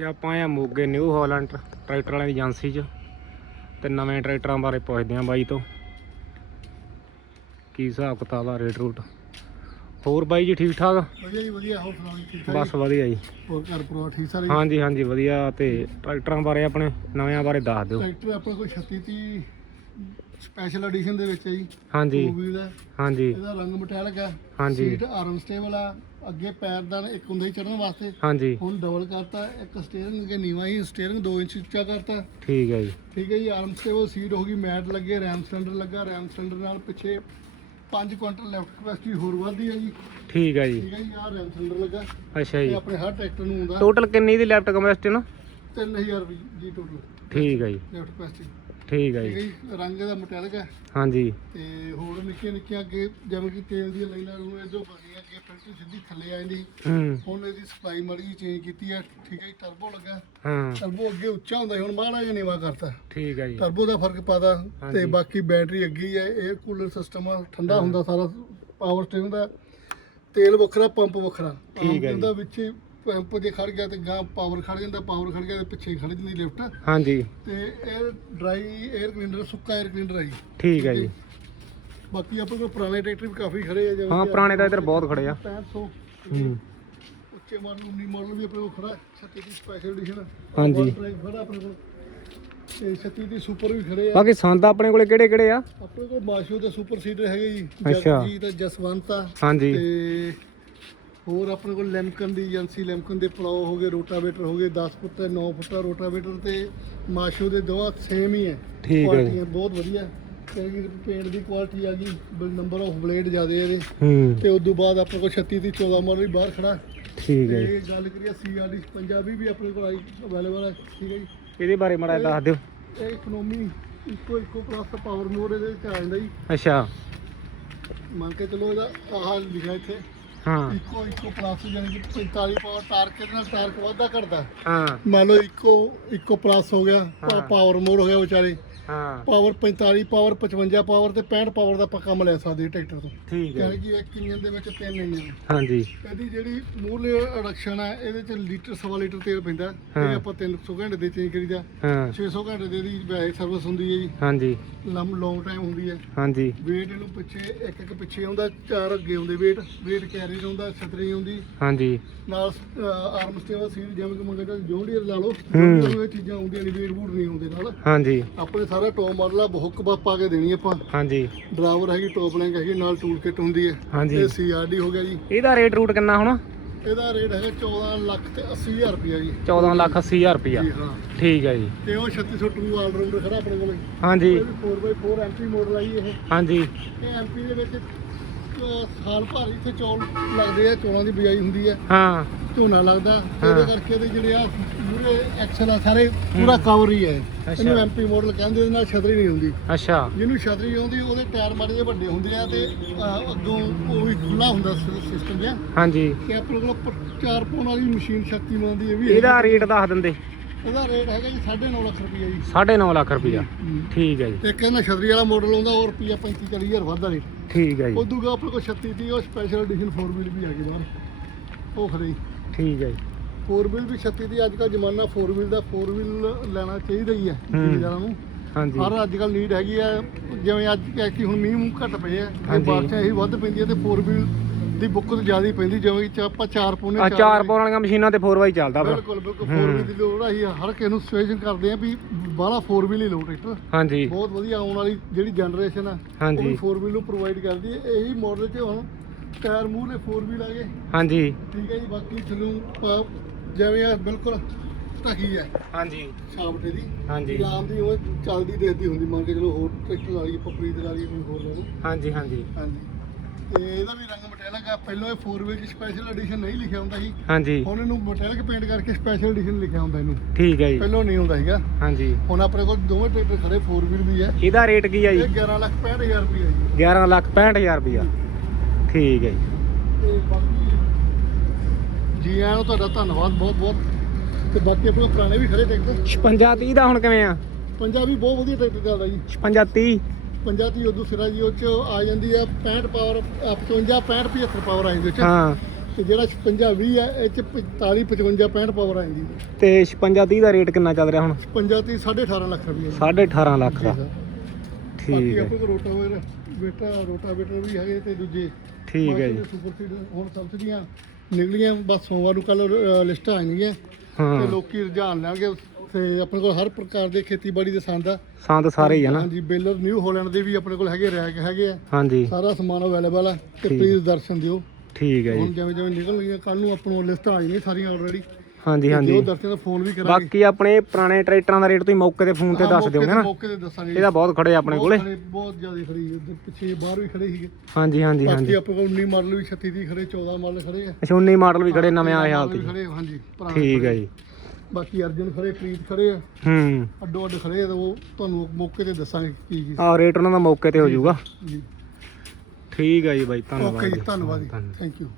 ਜੀ ਆਪਾਂ ਆ ਮੋਗੇ ਨਿਊ ਹਾਲੈਂਡ ਟਰੈਕਟਰ ਵਾਲਿਆਂ ਦੀ ਏਜੰਸੀ 'ਚ ਤੇ ਨਵੇਂ ਟਰੈਕਟਰਾਂ ਬਾਰੇ ਪੁੱਛਦੇ ਆਂ ਬਾਈ ਤੋਂ। ਕੀ ਹਿਸਾਬ ਕਿਤਾਬ ਆ ਰੇਟ ਰੂਟ? ਹੋਰ ਬਾਈ ਜੀ ਠੀਕ ਠਾਕ? ਵਧੀਆ ਜੀ ਵਧੀਆ। ਹੋਰ ਸੁਣਾਓ ਜੀ ਠੀਕ ਠਾਕ ਬਸ ਵਧੀਆ ਜੀ। ਹੋਰ ਘਰ ਪਰਿਵਾਰ ਠੀਕ ਸਾਰੇ ਹਾਂਜੀ ਹਾਂਜੀ ਵਧੀਆ। ਤੇ ਟਰੈਕਟਰਾਂ ਬਾਰੇ ਆਪਣੇ ਨਵਿਆਂ ਬਾਰੇ ਦੱਸ ਦਿਓ। ਟਰੈਕਟਰ ਆਪਣੇ ਕੋਲ 36 30 ਸਪੈਸ਼ਲ ਐਡੀਸ਼ਨ ਦੇ ਵਿੱਚ ਹੈ ਜੀ ਹਾਂਜੀ। ਟੂ ਵੀਲ ਹੈ। ਹਾਂਜੀ। ਇਹਦਾ ਰੰਗ ਮਟੈਲਿਕ ਹੈ। ਹਾਂਜੀ। ਸੀਟ ਆਰਮ ਸਟੇਬਲ ਆ। ਅੱਗੇ ਪੈਰਦਾਨ ਇੱਕ ਹੁੰਦਾ ਹੀ ਚੜਨ ਵਾਸਤੇ। ਹਾਂਜੀ। ਹੁਣ ਡਬਲ ਕਰਤਾ। ਇੱਕ ਸਟੀਅਰਿੰਗ ਅੱਗੇ ਨੀਵਾ ਹੀ ਸਟੀਅਰਿੰਗ 2 ਇੰਚ ਉੱਚਾ ਕਰਤਾ। ਠੀਕ ਹੈ ਜੀ। ਠੀਕ ਹੈ ਜੀ ਆਰਮ ਸਟੇਬਲ ਸੀਟ ਹੋ ਗਈ ਮੈਟ ਲੱਗੇ ਰੈਮ ਸਿਲੰਡਰ ਲੱਗਾ। ਰੈਮ ਸਿਲੰਡਰ ਨਾਲ ਪਿੱਛੇ 5 ਕੁਇੰਟਲ ਲੈਫਟ ਕਪੈਸਿਟੀ ਹੋਰ ਵੱਧਦੀ ਹੈ ਜੀ। ਠੀਕ ਹੈ ਜੀ। ਠੀਕ ਹੈ ਜੀ ਆਹ ਰੈਮ ਸਿਲੰਡਰ ਲੱਗਾ। ਅੱਛਾ ਇਹ ਜੀ ਆਪਣੇ ਹਰ ਟਰੈਕਟਰ ਨੂੰ ਹੁੰਦਾ। ਟੋਟਲ ਕਿੰਨੀ ਦੀ ਲੈਫਟ ਕਪੈਸਿਟੀ ਨਾ? 3000 ਰੁਪਏ ਜੀ ਟੋਟਲ ਠੀਕ ਹੈ ਜੀ। ਲੈਫਟ ਕਪੈਸਿਟੀ ਠੀਕ ਹੈ ਠੀਕ ਹੈ ਜੀ। ਜੀ ਰੰਗ ਇਹਦਾ ਮਟੈਲਿਕ ਹੈ। ਹਾਂਜੀ। ਤੇ ਹੋਰ ਨਿੱਕੀਆਂ ਨਿੱਕੀਆਂ ਅੱਗੇ ਜਿਵੇਂ ਕਿ ਤੇਲ ਦੀਆਂ ਲਾਈਨਾਂ ਨੂੰ ਇਧਰੋਂ ਪਾਣੀ ਅੱਗੇ ਫਿਲਟਰ ਸਿੱਧੀ ਥੱਲੇ ਆ ਜਾਂਦੀ। ਹੂੰ। ਹੁਣ ਇਹਦੀ ਸਪਲਾਈ ਮਾੜੀ ਚੇਂਜ ਕੀਤੀ ਹੈ ਠੀਕ ਹੈ ਜੀ ਟਰਬੋ ਲੱਗਾ। ਹਾਂ। ਟਰਬੋ ਅੱਗੇ ਉੱਚਾ ਹੁੰਦਾ ਸੀ ਹੁਣ ਮਾੜਾ ਜਿਹਾ ਨੀਵਾ ਕਰਤਾ। ਠੀਕ ਹੈ ਜੀ। ਟਰਬੋ ਦਾ ਫ਼ਰਕ ਪਾਦਾ ਹਾਂਜੀ। ਤੇ ਬਾਕੀ ਬੈਟਰੀ ਅੱਗੇ ਹੀ ਹੈ 에ਅਰ ਕੂਲਰ ਸਿਸਟਮ ਆ ਠੰਡਾ ਹੁੰਦਾ ਸਾਰਾ ਪਾਵਰ ਸਟੇਸ਼ਨ ਦਾ। ਤੇਲ ਵੱਖਰਾ ਪੰਪ ਵੱਖਰਾ। ਠੀਕ ਹੈ ਜੀ। ਉਹਦਾ ਵਿੱਚ ਹੀ ਪੰਪ ਜੇ ਖੜ ਗਿਆ ਤੇ ਗਾਂ ਪਾਵਰ ਖੜ ਜਾਂਦਾ ਪਾਵਰ ਖੜ ਗਿਆ ਤੇ ਪਿੱਛੇ ਖੜ ਜਾਂਦੀ ਲਿਫਟ ਹਾਂਜੀ। ਤੇ ਇਹ ਡਰਾਈ 에ਅਰ ਕਲੀਨਰ ਸੁੱਕਾ 에ਅਰ ਕਲੀਨਰ ਹੈ ਜੀ। ਠੀਕ ਹੈ। ਜੀ ਬਾਕੀ ਆਪਣੇ ਕੋਲ ਪੁਰਾਣੇ ਟਰੈਕਟਰ ਵੀ ਕਾਫੀ ਖੜੇ ਆ ਜਿਵੇਂ ਹਾਂ ਪੁਰਾਣੇ ਤਾਂ ਇੱਧਰ ਬਹੁਤ ਖੜੇ ਆ। 6500 ਹੂੰ। ਉੱਚੇ ਮਾਡਲ 19 ਮਾਡਲ ਵੀ ਆਪਣੇ ਕੋਲ ਖੜਾ 36 ਦੀ ਸਪੈਸ਼ਲ ਐਡੀਸ਼ਨ ਹਾਂਜੀ। ਖੜਾ ਆਪਣੇ ਕੋਲ। ਤੇ 36 ਦੀ ਸੁਪਰ ਵੀ ਖੜੇ ਆ। ਬਾਕੀ ਸੰਦ ਆਪਣੇ ਕੋਲੇ ਕਿਹੜੇ ਕਿਹੜੇ ਆ? ਆਪਣੇ ਕੋਲ ਮਾਸ਼ੋ ਦੇ ਸੁਪਰ ਸੀਡਰ ਹੈਗੇ ਜੀ ਅੱਛਾ। ਤੇ ਜਸਵੰਤ ਆ। ਹਾਂਜੀ। ਤੇ ਹੋਰ ਆਪਣੇ ਕੋਲ ਲੈਮਕਨ ਦੀ ਏਜੰਸੀ ਲੈਮਕਨ ਦੇ ਪਲਾਓ ਹੋ ਗਏ ਰੋਟਾਵੇਟਰ ਹੋ ਗਏ 10 ਫੁੱਟ ਤੇ 9 ਫੁੱਟ ਦਾ ਰੋਟਾਵੇਟਰ ਤੇ ਮਾਸ਼ੋ ਦੇ ਦੋਵਾਂ ਸੇਮ ਹੀ ਹੈ। ਠੀਕ ਹੈ। ਕੁਆਲਿਟੀਆਂ ਬਹੁਤ ਵਧੀਆ। ਤੇ ਪੇਂਟ ਦੀ ਕੁਆਲਿਟੀ ਆ ਗਈ ਨੰਬਰ ਆਫ ਬਲੇਡ ਜ਼ਿਆਦੇ ਇਹਦੇ। ਹੂੰ। ਤੇ ਉਸ ਤੋਂ ਬਾਅਦ ਆਪਣੇ ਕੋਲ 36 ਦੀ 14 ਮਾਡਲ ਵੀ ਬਾਹਰ ਖੜਾ। ਠੀਕ ਹੈ ਜੀ। ਤੇ ਗੱਲ ਕਰੀਏ ਸੀਆਰਡੀ ਪੰਜਾਬੀ ਵੀ ਆਪਣੇ ਕੋਲ ਆਈ ਅਵੇਲੇਬਲ ਹੈ ਠੀਕ ਹੈ ਜੀ। ਇਹਦੇ ਬਾਰੇ ਮਾੜਾ ਜਿਹਾ ਦੱਸ ਦਿਓ। ਇਹ ਇਕਨੋਮੀ ਇੱਕੋ ਇੱਕੋ ਪਲੱਸ ਪਾਵਰ ਮੋਡ ਇਹਦੇ ਆ ਜਾਂਦਾ ਜੀ। ਅੱਛਾ। ਮੰਨ ਕੇ ਚਲੋ ਇਹਦਾ ਆਹ ਲਿਖਿਆ ਇੱਥੇ। ਹਾਂ। ਇੱਕੋ ਇੱਕੋ ਪਲੱਸ ਜਾਨੀ ਕਿ 45 ਪਾਵਰ ਟਾਰਕ ਇਹਦੇ ਨਾਲ ਟਾਰਕ ਵਾਧਾ ਘਟਦਾ ਹਾਂ। ਮੰਨ ਲਓ ਇੱਕੋ ਇੱਕੋ ਪਲੱਸ ਹੋ ਗਿਆ। ਪਾਵਰ ਮੋਡ ਹੋ ਗਿਆ ਵਿਚਾਰੇ। ਹਾਂ। ਪਾਵਰ 45 ਪਾਵਰ 55 ਪਾਵਰ ਤੇ 65 ਪਾਵਰ ਦਾ ਆਪਾਂ ਕੰਮ ਲੈ ਸਕਦੇ ਹਾਂ ਟਰੈਕਟਰ ਤੋਂ। ਠੀਕ ਹੈ। ਯਾਨੀ ਕਿ ਇੱਕ ਇੰਜਨ ਦੇ ਵਿੱਚ ਤਿੰਨ ਇੰਜਨ ਹਾਂਜੀ। ਇਹਦੀ ਜਿਹੜੀ ਮੂਹਰੇ ਰਿਡਕਸ਼ਨ ਹੈ ਇਹਦੇ ਚ ਲੀਟਰ ਸਵਾ ਲੀਟਰ ਤੇਲ ਪੈਂਦਾ। ਇਹ ਆਪਾਂ 300 ਘੰਟੇ ਦੇ ਚੇਂਜ ਕਰੀਦਾ। ਹਾਂ। 600 ਘੰਟੇ ਦੇ ਦੀ ਵੈਸੇ ਸਰਵਿਸ ਹੁੰਦੀ ਹੈ ਜੀ। ਹਾਂਜੀ। ਲੰਮ ਲੌਂਗ ਟਾਈਮ ਹੁੰਦੀ ਹੈ। ਹਾਂਜੀ। ਵੇਟ ਇਹਨੂੰ ਪਿੱਛੇ ਇੱਕ ਇੱਕ ਪਿੱਛੇ ਆਉਂਦਾ ਚਾਰ ਅੱਗੇ ਆਉਂਦੇ ਵੇਟ ਵੇਟ ਕੈਰੀਅਰ ਆਉਂਦਾ ਛਤਰੀ ਆਉਂਦੀ। ਹਾਂਜੀ। ਨਾਲ ਆਰਮ ਸਟੇਬਲ ਸੀਟ ਜਿਵੇਂ ਕਿ ਮੰਗਦਾ ਜੋਂਡੀਅਰ ਲਾ ਲਓ। ਹੂੰ। ਜੋਂਡੀਅਰ ਇਹ ਚੀਜ਼ਾਂ ਆਉਂਦੀਆਂ ਨਹੀਂ ਵੇਟ ਵੂਟ ਨਹੀਂ ਆਉਂਦੇ ਨਾਲ। ਹਾਂਜੀ। ਆਪਣੇ ਸਾਰਾ ਟੌਪ ਮਾਡਲ ਆ ਹੁੱਕ ਬੱਪ ਪਾ ਕੇ ਦੇਣੀ ਆਪਾਂ। ਹਾਂਜੀ। ਡਰਾਈਵਰ ਹੈਗੀ ਟੌਪ ਲਿੰਕ ਹੈਗੀ ਨਾਲ ਟੂਲ ਕਿਟ ਹੁੰਦੀ ਹੈ। ਹਾਂਜੀ। ਇਹ ਸੀਆਰਡੀ ਹੋ ਗਿਆ ਜੀ। ਇਹਦਾ ਰੇਟ ਰੂਟ ਕਿੰਨਾ ਹੁਣ? ਇਹਦਾ ਰੇਟ ਹੈਗਾ 14 ਲੱਖ ਤੇ 80 ਹਜ਼ਾਰ ਰੁਪਇਆ ਜੀ। 14 ਲੱਖ 80 ਹਜ਼ਾਰ ਰੁਪਇਆ ਜੀ ਹਾਂ। ਠੀਕ ਹੈ ਜੀ। ਤੇ ਉਹ 3602 ਆਲਰਾਊਂਡਰ ਖੜਾ ਆਪਣੇ ਕੋਲ। ਹਾਂਜੀ। ਇਹ ਵੀ 4x4 ਐਮਪੀ ਮਾਡਲ ਆ ਜੀ ਇਹ। ਹਾਂਜੀ। ਇਹ ਐਮਪੀ ਦੇ ਵਿੱਚ ਅਹ, ਸਾਲ ਭਰ ਇੱਥੇ ਚੌਲ ਲੱਗਦੇ ਆ ਚੌਲਾਂ ਦੀ ਬਿਜਾਈ ਹੁੰਦੀ ਹੈ ਹਾਂ। ਝੋਨਾ ਲੱਗਦਾ ਹਾਂ। ਇਹਦੇ ਕਰਕੇ ਇਹਦੇ ਜਿਹੜੇ ਆ ਮੂਰੇ ਐਕਸਲ ਆ ਸਾਰੇ ਪੂਰਾ ਕਵਰ ਹੀ ਹੈ। ਇਹਨੂੰ ਐਮਪੀ ਮਾਡਲ ਕਹਿੰਦੇ ਇਹਦੇ ਨਾਲ ਛਤਰੀ ਨਹੀਂ ਹੁੰਦੀ। ਅੱਛਾ। ਜਿਹਨੂੰ ਛਤਰੀ ਆਉਂਦੀ ਉਹਦੇ ਟਾਇਰ ਮਾੜੇ ਜਿਹੇ ਵੱਡੇ ਹੁੰਦੇ ਆ ਤੇ ਅਹ, ਅੱਗੋਂ ਉਹ ਵੀ ਖੁੱਲਾ ਹੁੰਦਾ ਸਿਸਟਮ ਜਿਹਾ। ਹਾਂਜੀ। ਤੇ ਆਪਣੇ ਕੋਲ ਪ- ਚਾਰ ਪਾਉਣ ਵਾਲੀ ਮਸ਼ੀਨ ਸ਼ਕਤੀਮਾਨ ਦੀ ਇਹ ਵੀ ਹੈ। ਇਹਦਾ ਰੇਟ ਦੱਸ ਦਿੰਦੇ। ਉਹਦਾ ਰੇਟ ਹੈਗਾ ਜੀ 9.5 ਲੱਖ ਰੁਪਈਆ ਜੀ। 9.5 ਲੱਖ ਰੁਪਇਆ ਹੂੰ। ਠੀਕ ਹੈ ਜੀ। ਤੇ ਕਹਿੰਦਾ ਛਤਰੀ ਵਾਲਾ ਮਾਡਲ ਆਉਂਦਾ ਉਹ ਰੁਪਈਆ 35 40 ਹਜ਼ਾਰ ਵੱਧਦਾ ਰੇਟ ਠੀਕ ਹੈ ਜੀ। ਉਦੋਂ ਗਾ ਆਪਣੇ ਕੋਲ 36 ਦੀ ਉਹ ਸਪੈਸ਼ਲ ਐਡੀਸ਼ਨ 4 ਵੀਲ ਵੀ ਆ ਗਈ ਬਾਹਰ। ਉਹ ਖੜੀ ਠੀਕ ਹੈ ਜੀ। 4 ਵੀਲ ਵੀ 36 ਦੀ ਅੱਜ ਕੱਲ੍ਹ ਜ਼ਮਾਨਾ 4 ਵੀਲ ਦਾ 4 ਵੀਲ ਲੈਣਾ ਚਾਹੀਦਾ ਹੀ ਹੈ ਹੂੰ। ਨੂੰ। ਹਾਂਜੀ। ਹਰ ਅੱਜ ਕੱਲ੍ਹ ਨੀਡ ਹੈਗੀ ਆ ਜਿਵੇਂ ਅੱਜ ਕਿ ਹੁਣ ਮੀਂਹ ਮੂੰਹ ਘੱਟ ਪਏ ਆ ਤੇ ਹਾਂਜੀ। ਬਾਰਿਸ਼ਾਂ ਇਹੀ ਵੱਧ ਪੈਂਦੀਆਂ ਤੇ 4 ਵੀਲ ਦੀ ਬੁੱਕ ਜ਼ਿਆਦਾ ਹੀ ਪੈਂਦੀ ਜਿਵੇਂ ਕਿ ਆਪਾਂ ਚਾਰ ਪੌਣੇ ਆ ਚਾਰ ਪਾਉਣ ਵਾਲੀਆਂ ਮਸ਼ੀਨਾਂ ਤੇ 4x ਚੱਲਦਾ ਵਾ ਬਿਲਕੁਲ ਬਿਲਕੁਲ ਹੂੰ। 4 ਵੀਲ ਦੀ ਲੋੜ ਆ। ਹੀ ਹਰ ਕਿਸੇ ਨੂੰ ਸੁਜੈਸ਼ਨ ਕਰਦੇ ਆ ਵੀ ਬਾਹਲਾ 4 ਵੀਲ ਹੀ ਲਓ ਟਰੈਕਟਰ। ਹਾਂਜੀ। ਬਹੁਤ ਵਧੀਆ ਆਉਣ ਵਾਲੀ ਜਿਹੜੀ ਜਨਰੇਸ਼ਨ ਆ ਉਹ ਹਾਂਜੀ। ਵੀ 4 ਵੀਲ ਨੂੰ ਪ੍ਰੋਵਾਈਡ ਕਰਦੀ ਹੈ। ਇਹੀ ਮਾਡਲ 'ਚ ਹੁਣ ਟਾਇਰ ਮੂਹਰੇ 4 ਵੀਲ ਆ ਗਏ। ਹਾਂਜੀ। ਠੀਕ ਹੈ ਜੀ ਬਾਕੀ ਥੱਲੋਂ ਪ- ਜਿਵੇਂ ਆ ਬਿਲਕੁਲ ਢਕੀ ਹੈ ਹਾਂਜੀ। ਸ਼ਾਫਟ ਦੀ। ਹਾਂਜੀ। ਆਮ ਦੀ ਉਹ ਚੱਲਦੀ ਦੇਖਦੀ ਹੁੰਦੀ ਮੰਨ ਕੇ ਚਲੋ ਹੋਰ ਟਰੈਕਟਰ ਵਾਲੀ ਪਪਰੀ ਦੇ ਵਾਲੀ ਕੋਈ ਹੋਰ ਲੈ ਲਓ। ਹਾਂਜੀ ਹਾਂਜੀ। ਹਾਂਜੀ। ਤੇ ਇਹਦਾ ਵੀ ਰੰਗ ਮਟੈਲਿਕ ਆ ਪਹਿਲਾਂ ਇਹ 4 ਵੀਲ 'ਚ ਸਪੈਸ਼ਲ ਐਡੀਸ਼ਨ ਨਹੀਂ ਲਿਖਿਆ ਹੁੰਦਾ ਸੀ। ਹਾਂਜੀ। ਹੁਣ ਇਹਨੂੰ ਮਟੈਲਿਕ ਪੇਂਟ ਕਰਕੇ ਸਪੈਸ਼ਲ ਐਡੀਸ਼ਨ ਲਿਖਿਆ ਹੁੰਦਾ ਇਹਨੂੰ। ਠੀਕ ਹੈ ਜੀ। ਪਹਿਲਾਂ ਨਹੀਂ ਹੁੰਦਾ ਸੀਗਾ। ਹਾਂਜੀ। ਹੁਣ ਆਪਣੇ ਕੋਲ ਦੋਵੇਂ ਟਰੈਕਟਰ ਖੜੇ 4 ਵੀਲ ਵੀ ਹੈ। ਇਹਦਾ ਰੇਟ ਕੀ ਹੈ ਇਹ ਜੀ 11 ਲੱਖ 65000 ਰੁਪਏ ਜੀ। 11 ਲੱਖ 65000 ਰੁਪਇਆ ਠੀਕ ਹੈ ਜੀ। ਤੇ ਬਾਕੀ ਜੀ ਆਇਆਂ ਨੂੰ ਤੁਹਾਡਾ ਧੰਨਵਾਦ ਬਹੁਤ ਬਹੁਤ। ਤੇ ਬਾਕੀ ਆਪਣੇ ਪੁਰਾਣੇ ਵੀ ਖੜੇ ਟਰੈਕਟਰ 56 30 ਦਾ ਹੁਣ ਕਿਵੇਂ ਆ? ਪੰਜਾਬੀ ਬਹੁਤ ਵਧੀਆ ਟਰੈਕਟਰ ਚੱਲਦਾ ਜੀ। 56 30 ਪੰਜਾਬੀ ਉਦੋਂ ਸਿਰਾ ਜੀ ਉਹ ਚ ਆ ਜਾਂਦੀ ਆ 65 ਪਾਵਰ 55 65 75 ਪਾਵਰ ਆ ਜਾਂਦੀ ਉਹ ਚ ਹਾਂ ਤੇ ਜਿਹੜਾ 56 20 ਹੈ ਇਹ ਚ 45 55 65 ਪਾਵਰ ਆਉਂਦੀ ਹੈ। ਤੇ 56 30 ਦਾ ਰੇਟ ਕਿੰਨਾ ਚੱਲ ਰਿਹਾ ਹੁਣ? 56 ਤੇ 18.5 ਲੱਖ ਰੁਪਏ 18.5 ਲੱਖ ਦਾ। ਬਾਕੀ ਠੀਕ ਹੈ। ਆਪਣੇ ਕੋਲ ਰੋਟਾਵੇਟਰ ਬੇਟਾ ਰੋਟਾਵੇਟਰ ਵੀ ਹੈਗੇ ਤੇ ਦੂਜੇ। ਠੀਕ ਹੈ ਜੀ। ਸੁਪਰ ਸੀਡ ਹੁਣ ਸਬਸਿਡੀਆਂ ਨਿਕਲੀਆਂ ਬਸ ਸੋਮਵਾਰ ਨੂੰ ਕੱਲ ਲਿਸਟਾਂ ਆਣਗੀਆਂ ਤੇ ਹਾਂ। ਲੋਕੀ ਰੁਝਾਨ ਲੈਣਗੇ। ਤੇ ਆਪਣੇ ਕੋਲ ਹਰ ਪ੍ਰਕਾਰ ਦੇ ਖੇਤੀਬਾੜੀ ਦੇ ਸੰਦ ਆ। ਸੰਦ ਸਾਰੇ ਹੀ ਆ ਨਾ। ਹਾਂਜੀ ਬੇਲਰ ਨਿਊ ਹਾਲੈਂਡ ਦੇ ਵੀ ਆਪਣੇ ਕੋਲ ਹੈਗੇ ਰੈਕ ਹੈਗੇ ਆ। ਹਾਂਜੀ। ਸਾਰਾ ਸਮਾਨ ਅਵੇਲੇਬਲ ਆ ਤੇ ਠੀਕ। ਪਲੀਜ਼ ਦਰਸ਼ਨ ਦਿਓ। ਠੀਕ ਹੈ ਹੁਣ ਜੀ ਜਿਵੇਂ ਜਿਵੇਂ ਨਿਕਲ ਗਈਆਂ ਕੱਲ ਨੂੰ ਆਪਾਂ ਨੂੰ ਲਿਸਟਾਂ ਆ ਜਾਣੀਆਂ ਸਾਰੀਆਂ ਆਲਰੇਡੀ ਹਾਂਜੀ ਦਿਓ ਹਾਂਜੀ। ਦਰਸ਼ਨ ਦਾ ਫੋਨ ਵੀ ਕਰਾਂਗੇ। ਬਾਕੀ ਆਪਣੇ ਪੁਰਾਣੇ ਟਰੈਕਟਰਾਂ ਦਾ ਰੇਟ ਤੁਸੀਂ ਮੌਕੇ ਤੇ ਫੋਨ ਤੇ ਹਾਂ, ਦੱਸ ਮੌਕੇ ਤੇ- ਨਾ। ਮੌਕੇ ਤੇ ਦੱਸਾਂਗੇ। ਇਹਦਾ ਬਹੁਤ ਖੜੇ ਆ ਆਪਣੇ ਬਹੁਤ ਕੋਲੇ। ਖੜੇ, ਬਹੁਤ ਜ਼ਿਆਦਾ ਖੜੀ ਉਧਰ ਪਿੱਛੇ ਬਾਹਰ ਵੀ ਖੜੇ ਸੀਗੇ। ਹਾਂਜੀ ਹਾਂਜੀ ਬਾਕੀ ਹਾਂਜੀ। ਆਪਣੇ ਕੋਲ 19 ਮਾਡਲ ਵੀ 36 ਦੀ ਖੜੇ 14 ਮਾਡਲ ਖੜੇ ਆ। ਅੱਛਾ 19 ਮਾਡਲ ਵੀ ਖੜੇ ਨਵੇਂ ਆਏ ਹਾਲ ਵੀ ਤੇ। ਖੜੇ ਹਾਂਜੀ ਪੁਰਾਣੇ ਠੀਕ। ਹੈ ਜੀ। ਬਾਕੀ ਅਰਜਨ ਖੜੇ ਪ੍ਰੀਤ ਖੜੇ ਆ। ਹੂੰ। ਅੱਡੋ ਅੱਡ ਖੜੇ ਆ ਤੇ ਉਹ ਤੁਹਾਨੂੰ ਮੌਕੇ ਤੇ ਦੱਸਾਂਗੇ ਕੀ ਕੀ। ਆ ਰੇਟ ਉਹਨਾਂ ਦਾ ਮੌਕੇ ਤੇ ਹੋ ਜਾਊਗਾ। ਜੀ। ਠੀਕ ਹੈ ਜੀ ਬਾਈ ਧੰਨਵਾਦ ਓਕੇ ਜੀ ਧੰਨਵਾਦ। Thank you